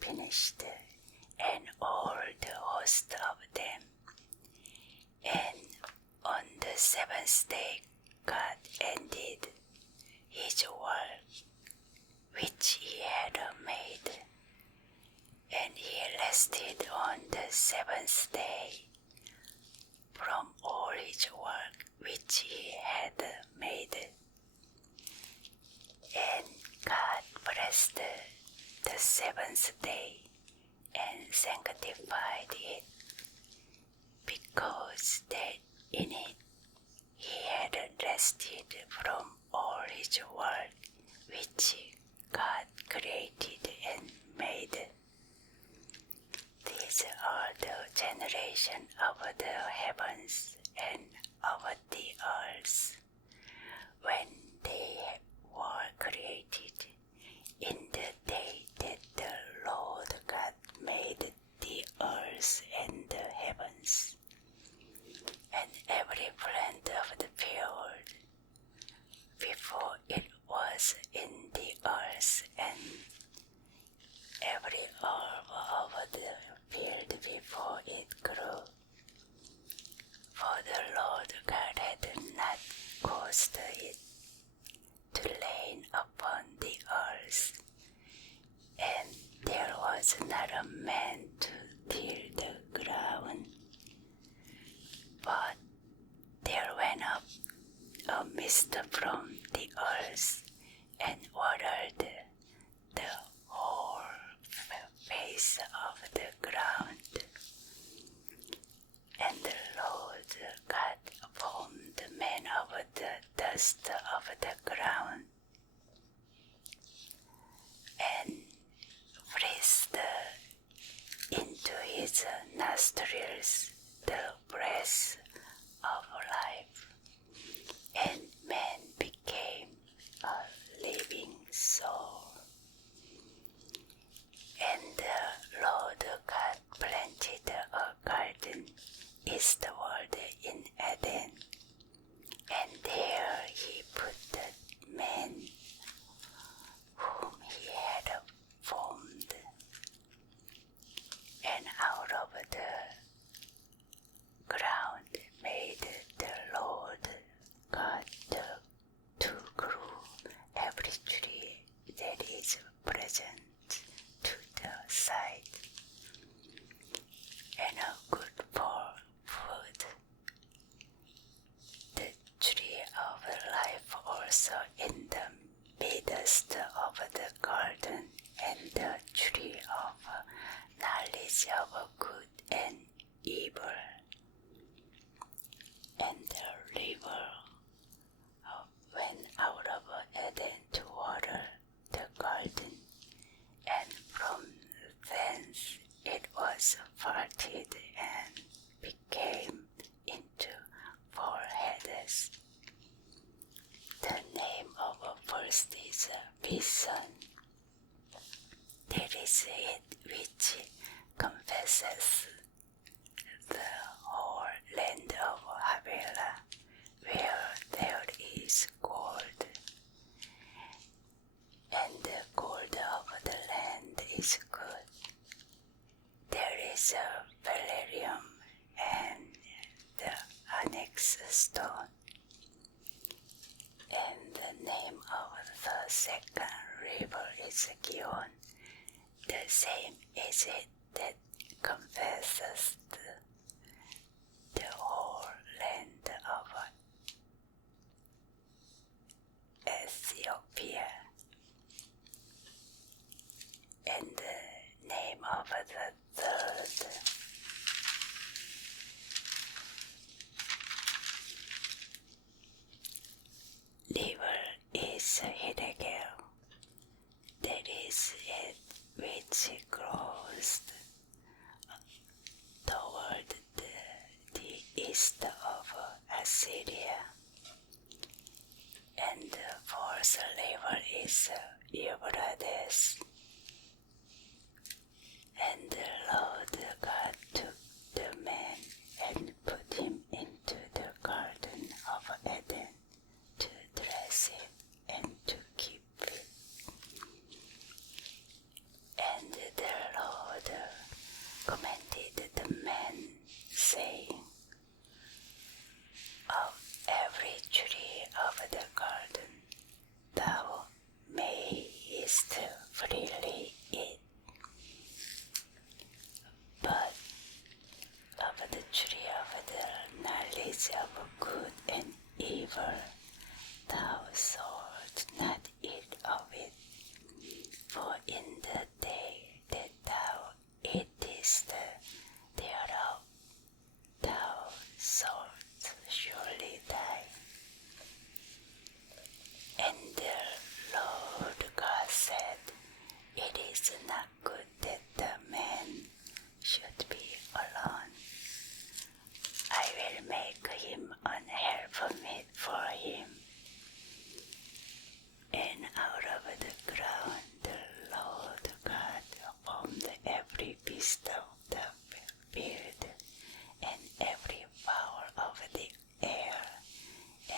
finished, and all the host of them. And on the seventh day God ended his work which he had made, and he rested on the seventh day from all his work which he had made. And God blessed the seventh day and sanctified it, because that in it he had rested from all his work which God created and made. These are the generation of the heavens and of the earth when they were created, in the day that the Lord God made the earth and the heavens, and every plant of the field before it was in the earth, and every herb of the field before it grew. For the Lord God had not caused it to rain upon the earth, and there was not a man to till the ground. But there went up a mist from the earth and watered the whole face of the ground. And the Lord God formed man of the dust of the ground, and breathed into his nostrils the breath of life, and man became a living soul. And the Lord God planted a garden eastward in Eden, and there he put the man whom he had formed. And out of the ground made the Lord God to grow every tree that is present to the sight, and good for food. The tree of life also in the midst of the garden, and the tree of knowledge of good and evil, and the river went out of Eden to water the garden, and from thence it was parted and became into 4 heads. The name of first is Pison. That is it which confesses the whole land of Havilah, where there is gold. And the gold of the land is good. There is a Valerium and the onyx stone. And the name of the second river is Gihon. The same is it that confesses the whole land of Ethiopia. And the name of the third river is Hiddekel. That is it which grows toward the east of Assyria. And the fourth river is Euphrates. And the Lord God took the man and put him into the garden of Eden to dress it and to keep it. And the beast of the field and every fowl of the air,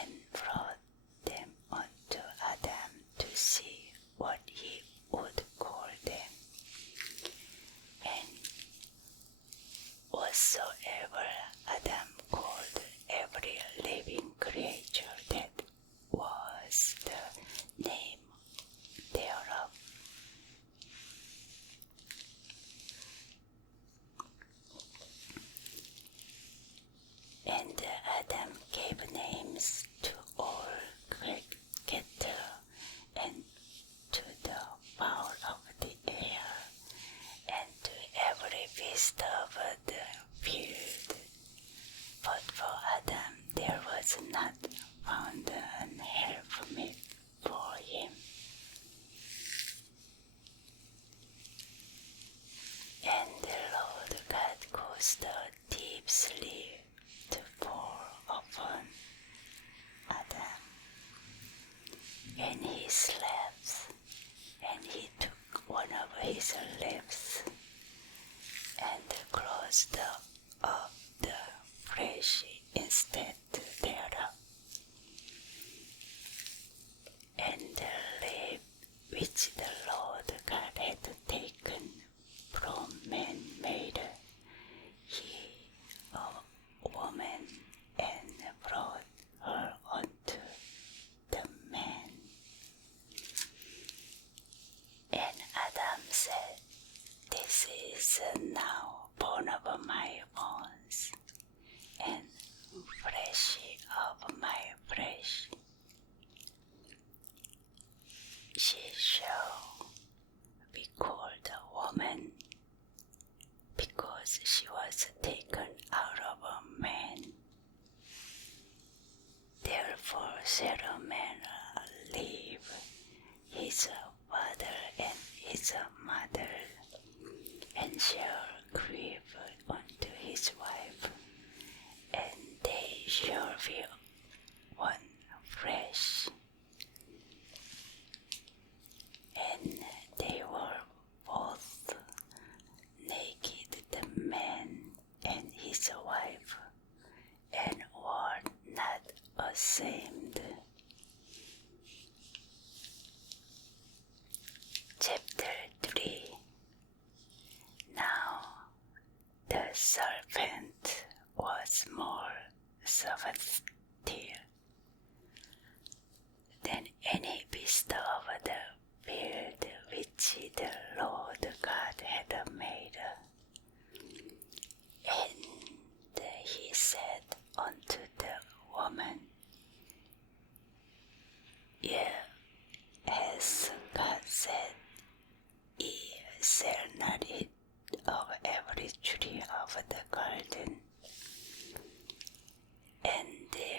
and brought them unto Adam to see what he would call them. And whatsoever Adam called every living creature, that was the name thereof. And Adam gave names to all cattle and to the fowl of the air and to every beast of the field. But for Adam there was not found an helpmeet for him. And the Lord God caused a deep sleep to fall upon Adam, and he slept, and he took one of his lips and closed up the flesh instead thereof. And the lip which the Lord God had taken from man made he a woman, and brought her unto the man. And Adam said, This is now bone of my bones, and flesh of my flesh. She shall be called a woman, because she was taken out of a man. Therefore shall a man leave his father and his mother, and shall cleave unto his wife, and they shall be one flesh. And they were both naked, the man and his wife, and were not ashamed. Chapter 3. Now the serpent was more subtle than any beast of the field which the Lord God had made. And he said unto the woman, As God said, ye shall not eat of every tree of the garden. And the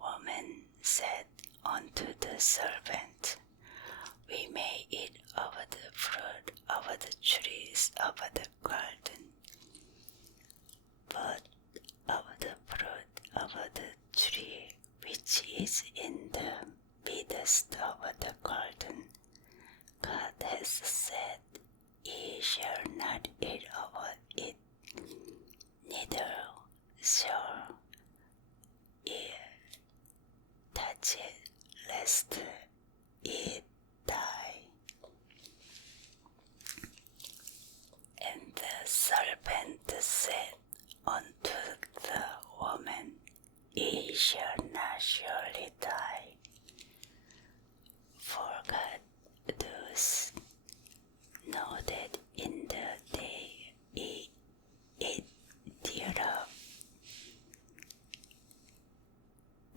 woman said unto the serpent, We may eat of the fruit of the trees of the garden, but of the fruit of the tree which is in the midst of the garden, God has said, Ye shall not eat of it, neither shall ye touch it, lest ye die. And the serpent said unto the woman, Ye shall not surely die, for God does know that in the day ye eat thereof,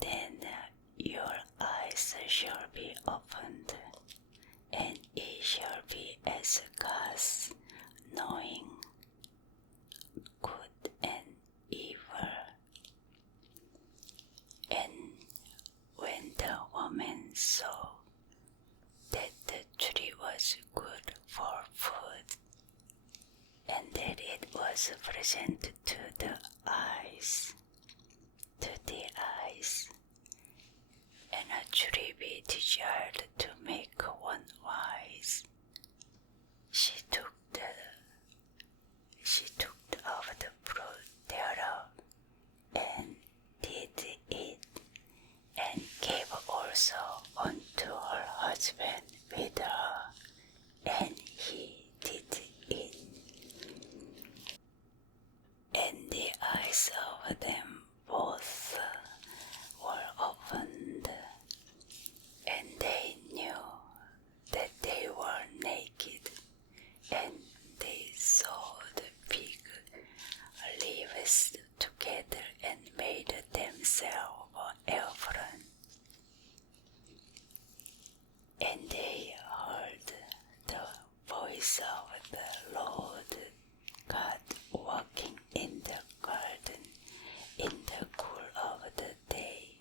then your eyes shall be opened, and ye shall be as gods, knowing good and evil. And when the woman saw that the tree was good for food, and that it was pleasant to the eyes, and a tree be desired to make one wise, and they sewed fig leaves together and made themselves an apron. And they heard the voice of the Lord God walking in the garden in the cool of the day.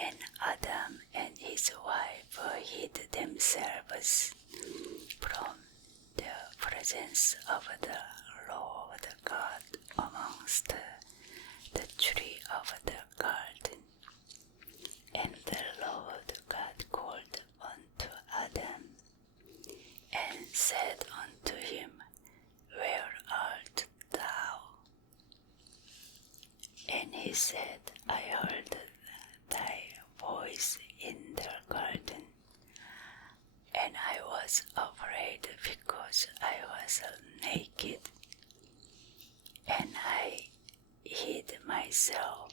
And Adam and his wife hid themselves from the presence of the Lord God amongst the tree of the garden. And the Lord God called unto Adam, and said unto him, Where art thou? And he said, I heard thy voice in the garden, and I was afraid because I was naked, and I hid myself.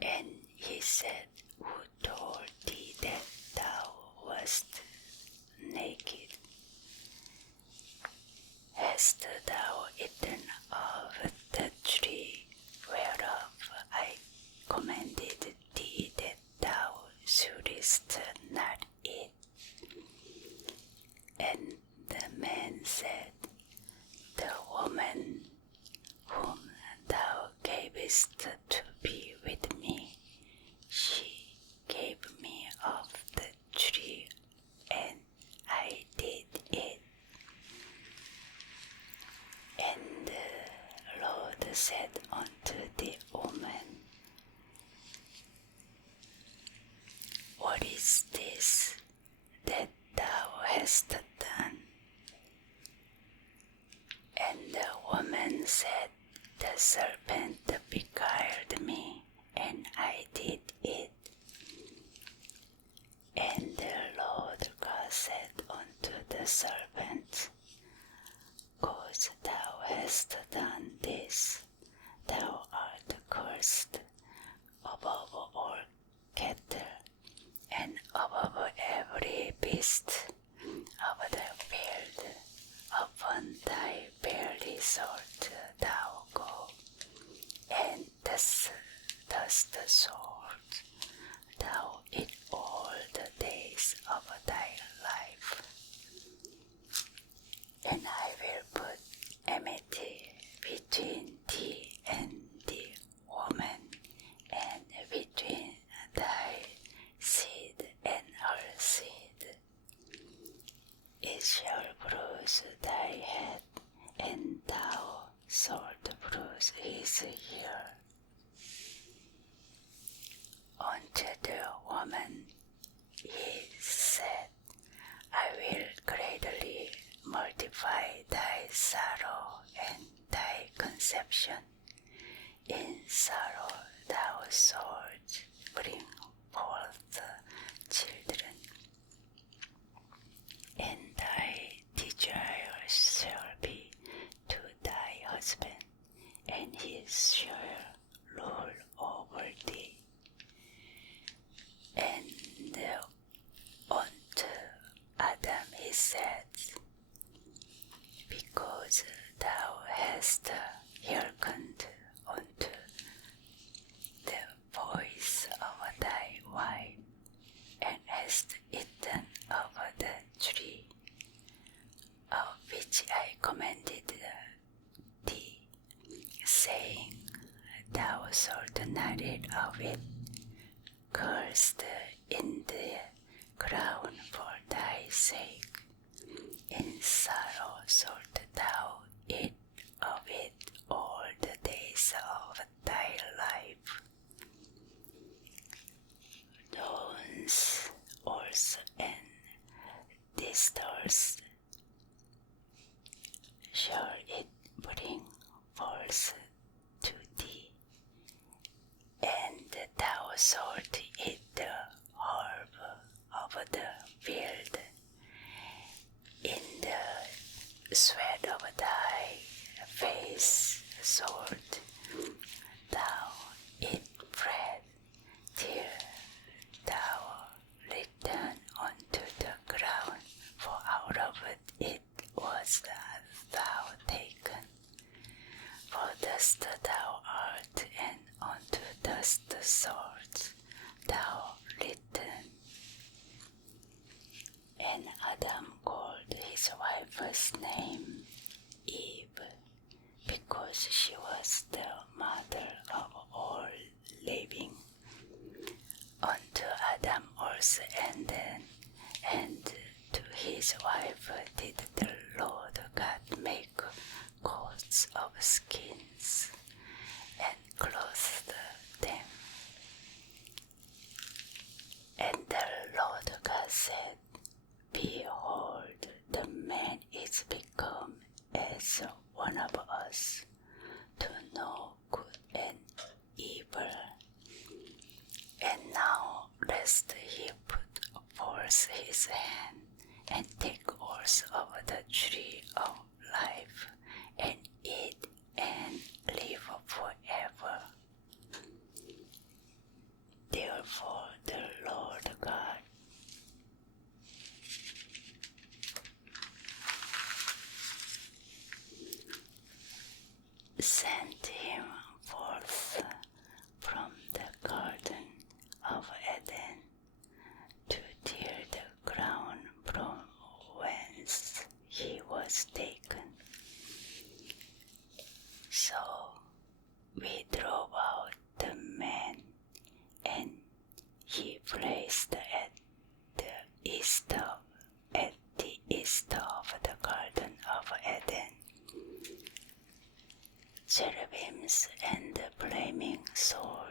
And he said, Who told thee that thou wast naked? Hast thou eaten of the tree whereof I commanded thee that thou shouldest not eat? And the man said, The woman whom thou gavest to be with me, she gave me of the tree, and I did eat. And the Lord said unto the woman, What is this that thou hast done? And the woman said, The serpent beguiled me, and I did eat. And the Lord God said unto the serpent, Because thou hast done this, thou art cursed above all cattle, and above every beast of the field. Upon thy belly shalt thou go, and thus the sword thou eat all the days of thy life. And I will put enmity between thee and the woman, and between thy seed and her seed. It shall bruise thy head, and thou shalt bruise his heel. Unto the woman he said, I will greatly multiply thy sorrow and thy conception. In sorrow thou shalt bring forth children, and thy desire shall be to thy husband, and he shall rule over thee. And unto Adam he said, Because thou hast hearkened unto the voice of thy wife, and hast eaten of the tree of which I commanded thee, saying, Thou shalt not eat of it. Cursed in the ground for thy sake. In sorrow shalt thou eat of it all the days of thy life. Thorns also and thistles shall it bring forth to thee, and thou shalt eat the herb of the field. In the sweat of thy face shalt thou eat bread, till thou return unto the ground, for out of his wife did the Lord God make coats of skins and clothed them. And the Lord God said, Behold, the man is become as one of us, to know good and evil. And now lest he put forth his hand and take also of the tree of life, and eat and live forever. Therefore the Lord God sent him forth from the garden of Eden to till the ground from whence he was taken. So we drove out the man, and he placed at the east of the garden of Eden cherubims and the flaming sword